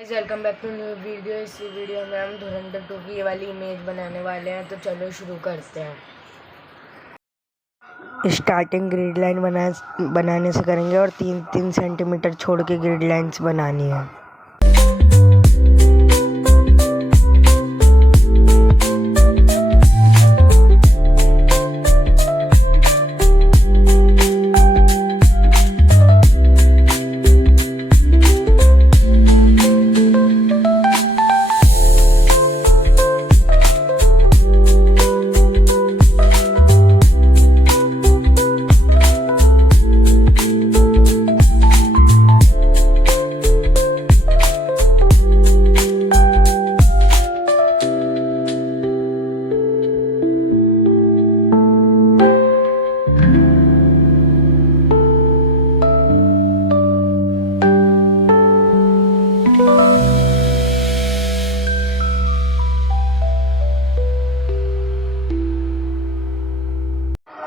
Welcome back to new video. इस video में हम धुरंधर 2 की ये वाली इमेज बनाने वाले हैं, तो चलो शुरू करते हैं। स्टार्टिंग ग्रिड लाइन बनाने से करेंगे और 3-3 सेंटीमीटर छोड़ के ग्रिड लाइन्स बनानी है।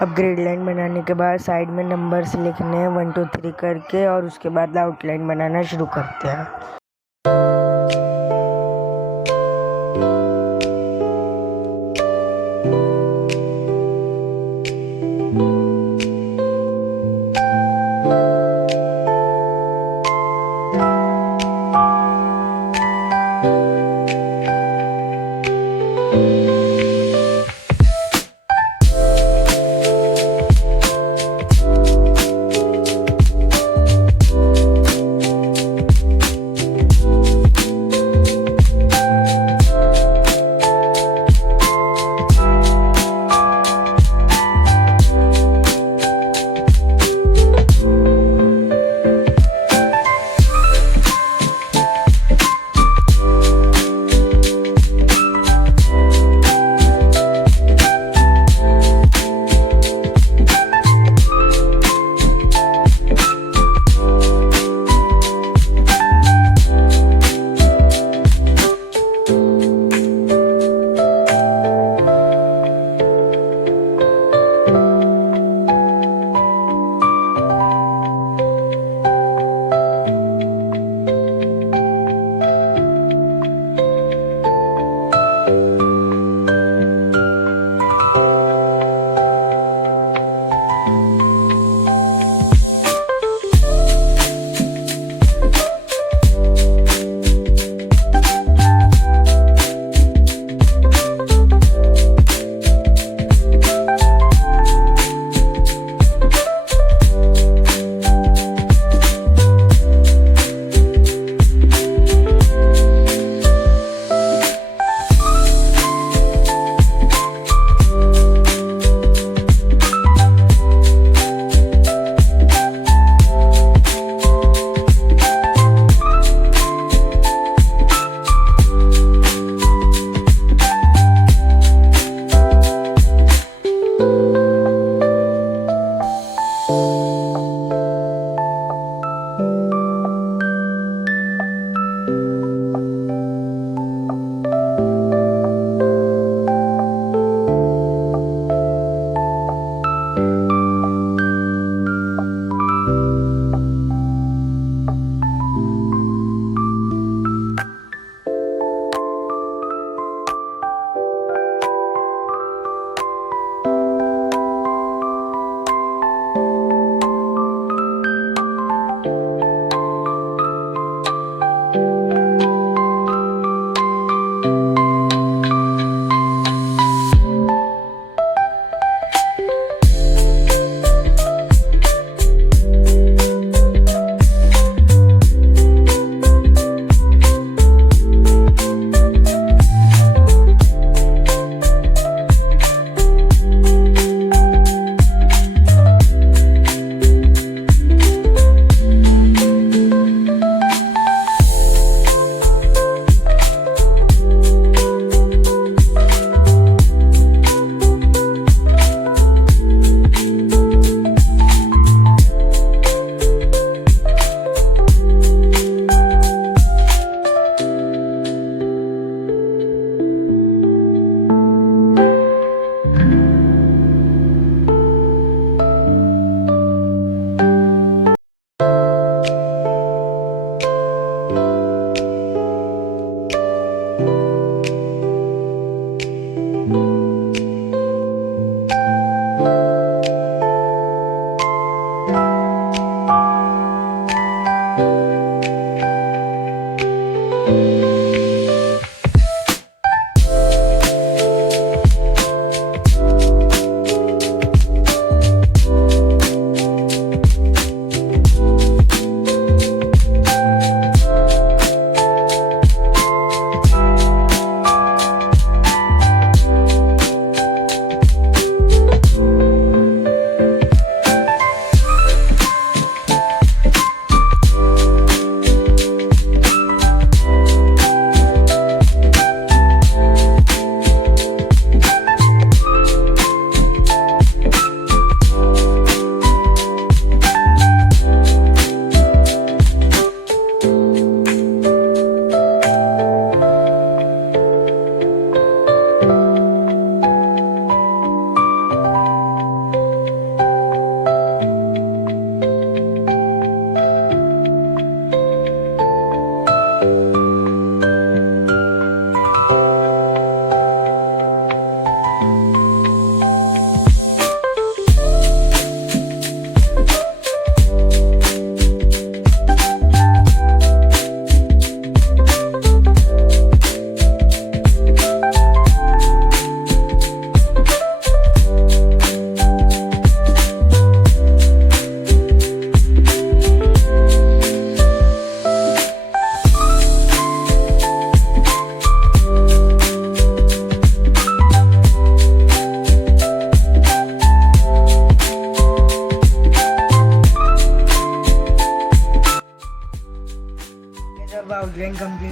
अब ग्रिड लाइन बनाने के बाद साइड में नंबर्स लिखने हैं 1 2 3 करके, और उसके बाद आउटलाइन बनाना शुरू करते हैं।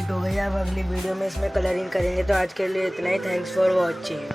कंप्लीट हो गई। अब अगली वीडियो में इसमें कलरिंग करेंगे। तो आज के लिए इतना ही। Thanks for watching.